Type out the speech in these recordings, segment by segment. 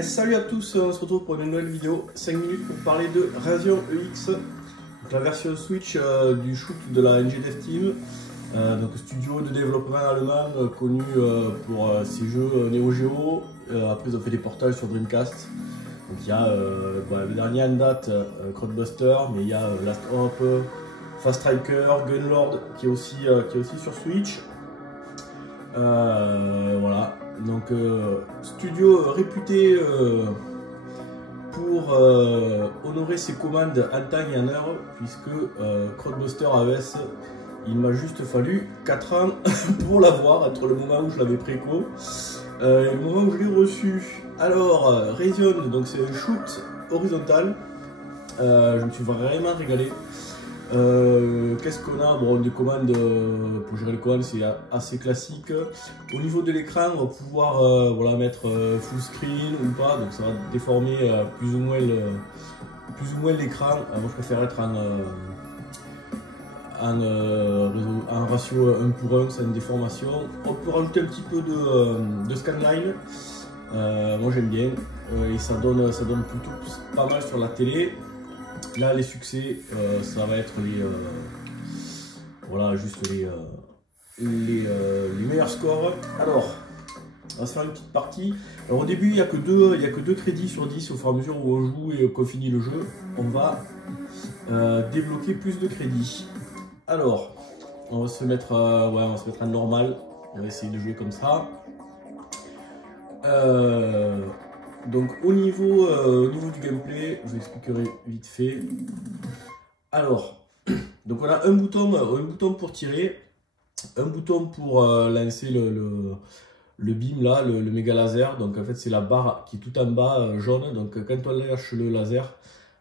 Allez, salut à tous, on se retrouve pour une nouvelle vidéo, 5 minutes pour parler de Radeon EX, donc la version Switch du shoot de la NGDev Team, donc studio de développement allemand connu pour ses jeux Neo Geo. Après ils ont fait des portages sur Dreamcast. Donc il y a le dernier en date, Crowdbuster, mais il y a Last Hope, Fast Striker, Gunlord qui est aussi sur Switch. Voilà, donc studio réputé pour honorer ses commandes en temps et en heure, puisque Crowdbuster AES, il m'a juste fallu 4 ans pour l'avoir, entre le moment où je l'avais préco et le moment où je l'ai reçu. Alors, Radeon, donc c'est un shoot horizontal, je me suis vraiment régalé. Qu'est-ce qu'on a? Bon, des commandes pour gérer les commandes, c'est assez classique. Au niveau de l'écran, on va pouvoir voilà, mettre full screen ou pas, donc ça va déformer plus ou moins l'écran. Moi je préfère être en ratio 1 pour 1, c'est une déformation. On peut rajouter un petit peu de scanline. Moi j'aime bien et ça donne plutôt pas mal sur la télé. Là les succès, ça va être voilà, juste les meilleurs scores. Alors on va se faire une petite partie. Alors au début il n'y a que 2 crédits sur 10. Au fur et à mesure où on joue et qu'on finit le jeu, on va débloquer plus de crédits. Alors on va se mettre en normal. On va essayer de jouer comme ça. Donc au niveau du gameplay, je vous expliquerai vite fait. Alors, donc on a un bouton pour tirer, un bouton pour lancer le beam là, le méga laser. Donc en fait c'est la barre qui est tout en bas jaune. Donc quand on lâche le laser,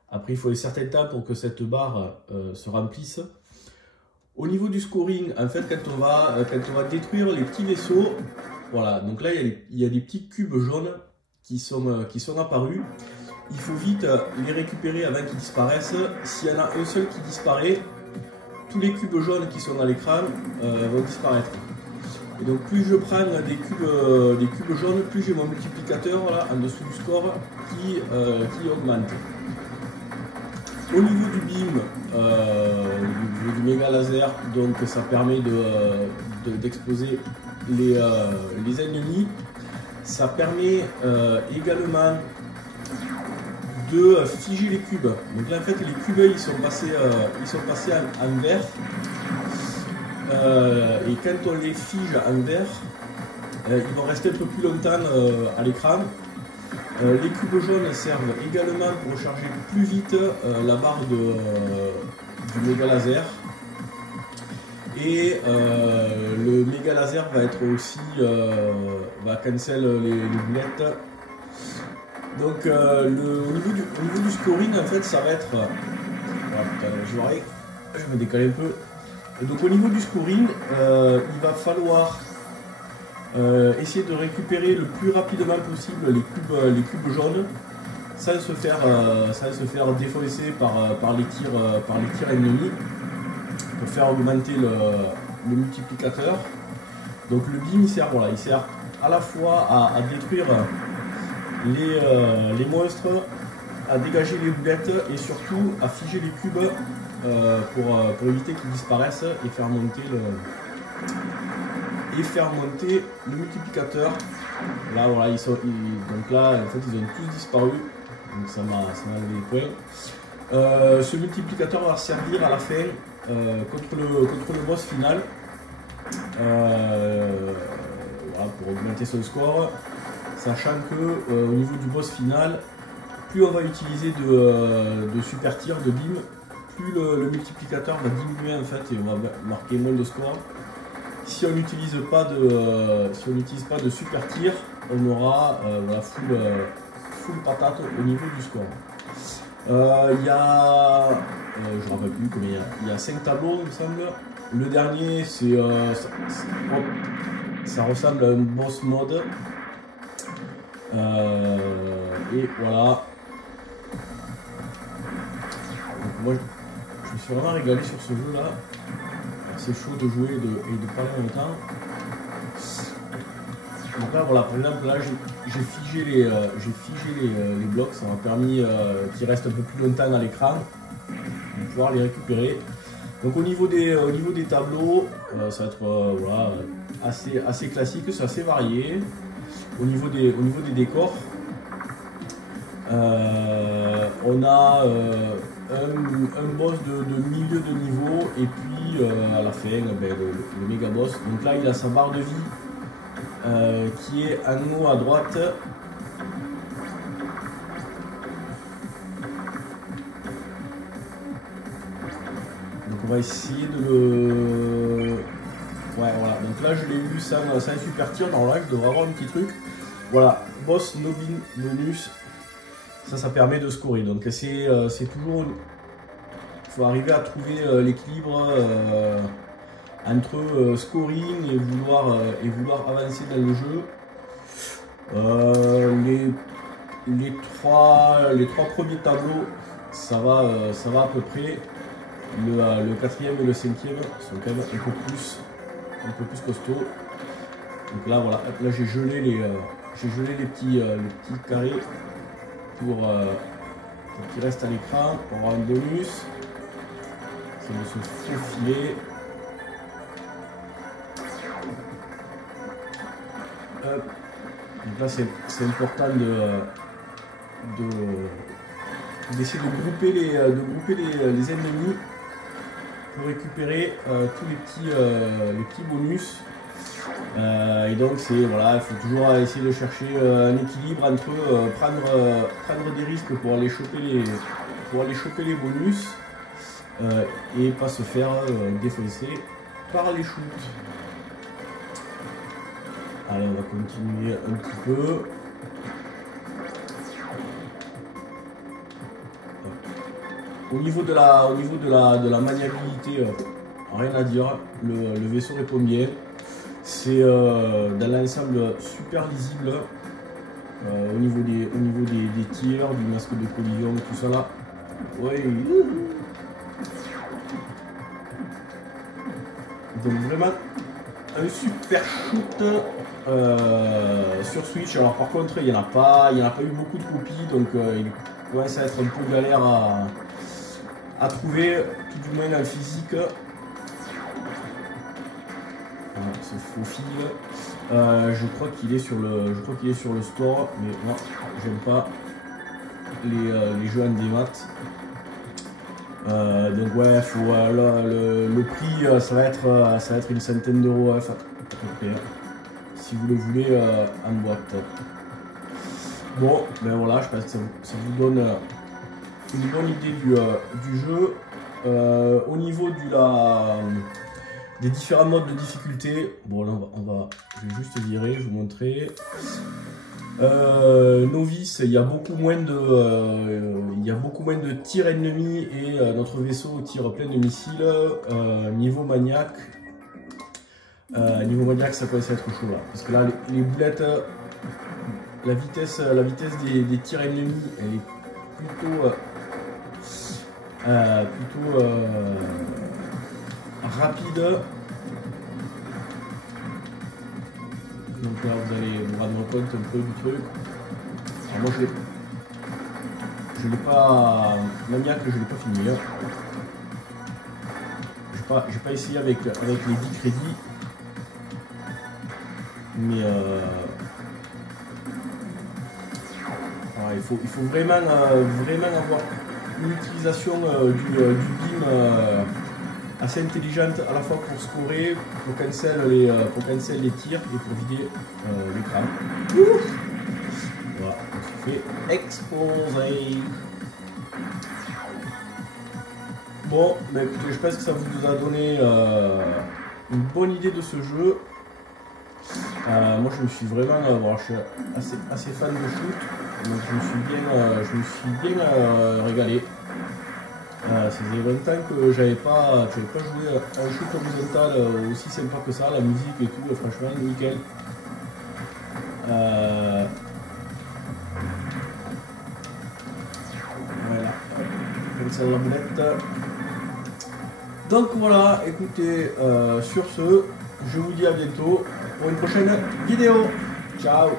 après il faut un certain temps pour que cette barre se remplisse. Au niveau du scoring, en fait quand on va détruire les petits vaisseaux, voilà, donc là il y a des petits cubes jaunes qui sont apparus. Il faut vite les récupérer avant qu'ils disparaissent. S'il y en a un seul qui disparaît, tous les cubes jaunes qui sont à l'écran vont disparaître. Et donc plus je prends des cubes jaunes, plus j'ai mon multiplicateur là en dessous du score qui augmente. Au niveau du beam, du méga laser, donc ça permet d'exploser les ennemis. Ça permet également de figer les cubes. Donc là en fait les cubes ils sont passés en vert. Et quand on les fige en vert, ils vont rester un peu plus longtemps à l'écran. Les cubes jaunes servent également pour recharger plus vite la barre du méga laser. Et le méga laser va être aussi va cancel les boulettes. Donc au niveau du scoring en fait ça va être je vais me décaler un peu. Et donc au niveau du scoring il va falloir essayer de récupérer le plus rapidement possible les cubes jaunes sans se faire défoncer par les tirs ennemis, pour faire augmenter le multiplicateur. Donc le beam il sert à la fois à détruire les monstres, à dégager les boulettes et surtout à figer les cubes pour éviter qu'ils disparaissent et faire monter le multiplicateur. Là voilà, donc là en fait ils ont tous disparu, donc ça m'a enlevé les points. Ce multiplicateur va servir à la fin contre le boss final, voilà, pour augmenter son score, sachant que au niveau du boss final, plus on va utiliser de super tir, de beam, plus le multiplicateur va diminuer en fait et on va marquer moins de score. Si on n'utilise pas de super tir, on aura voilà, full patate au niveau du score. Il y a, je ne me rappelle plus combien il y a 5 tableaux il me semble. Le dernier ça ressemble à un boss mode. Et voilà. Donc moi je me suis vraiment régalé sur ce jeu là. C'est chaud de jouer et de parler en même temps. Donc là, voilà, par exemple, là, j'ai figé les blocs, ça m'a permis qu'ils restent un peu plus longtemps à l'écran, de pouvoir les récupérer. Donc au niveau des tableaux, ça va être voilà, assez classique, c'est assez varié. Au niveau des décors, on a un boss de milieu de niveau et puis à la fin ben, le méga boss. Donc là il a sa barre de vie qui est en haut à droite. Donc on va essayer de le... Ouais voilà, donc là je l'ai eu sans super tir, dans là je devrais avoir un petit truc. Voilà, boss Nobin bonus, ça permet de scorer. Donc c'est toujours... Il faut arriver à trouver l'équilibre entre scoring et vouloir avancer dans le jeu. Les trois premiers tableaux, ça va à peu près. Le quatrième et le cinquième sont quand même un peu plus costauds. Donc là voilà, là j'ai gelé les petits carrés pour qu'ils restent à l'écran pour avoir un bonus. C'est de se faufiler. Hop. Donc là c'est important d'essayer de grouper les ennemis pour récupérer tous les petits bonus. Et donc voilà, il faut toujours essayer de chercher un équilibre entre prendre des risques pour aller choper les bonus et pas se faire défoncer par les shoots. Allez, on va continuer un petit peu. Au niveau de la maniabilité, rien à dire, le vaisseau répond bien. C'est dans l'ensemble super lisible au niveau des tirs, du masque de collision, tout ça là. Ouais. Donc vraiment un super shoot sur Switch. Alors par contre il n'y en a pas eu beaucoup de copies, donc il commence à être un peu galère à trouver, tout du moins en physique. Voilà, ce faux fil. Je crois qu'il est sur le store, mais moi j'aime pas les jeux en démat. Donc ouais, faut, le prix ça va être une centaine d'euros à peu près, si vous le voulez en boîte. Bon, ben voilà, je pense que ça vous donne une bonne idée du jeu. Au niveau des différents modes de difficulté, bon là je vais juste virer, je vais vous montrer. Novice, il y a beaucoup moins de tirs ennemis et notre vaisseau tire plein de missiles. Niveau maniaque, ça commence à être chaud là, parce que là les boulettes, la vitesse des tirs ennemis elle est plutôt rapide. Donc là vous allez vous rendre compte un peu du truc. Alors moi je l'ai pas maniaque, je l'ai pas fini. J'ai pas essayé avec les 10 crédits. Mais voilà, il faut vraiment avoir une utilisation du beam assez intelligente, à la fois pour scorer, pour cancel les tirs et pour vider l'écran. Voilà, on se fait exploser. Bon, bah écoutez, je pense que ça vous a donné une bonne idée de ce jeu. Moi je me suis vraiment, je suis assez fan de shoot, donc je me suis bien régalé. Ça faisait longtemps que j'avais pas joué à un shoot horizontal aussi sympa que ça, la musique et tout, franchement nickel. Voilà, comme ça la boulette. Donc voilà, écoutez, sur ce, je vous dis à bientôt pour une prochaine vidéo. Ciao.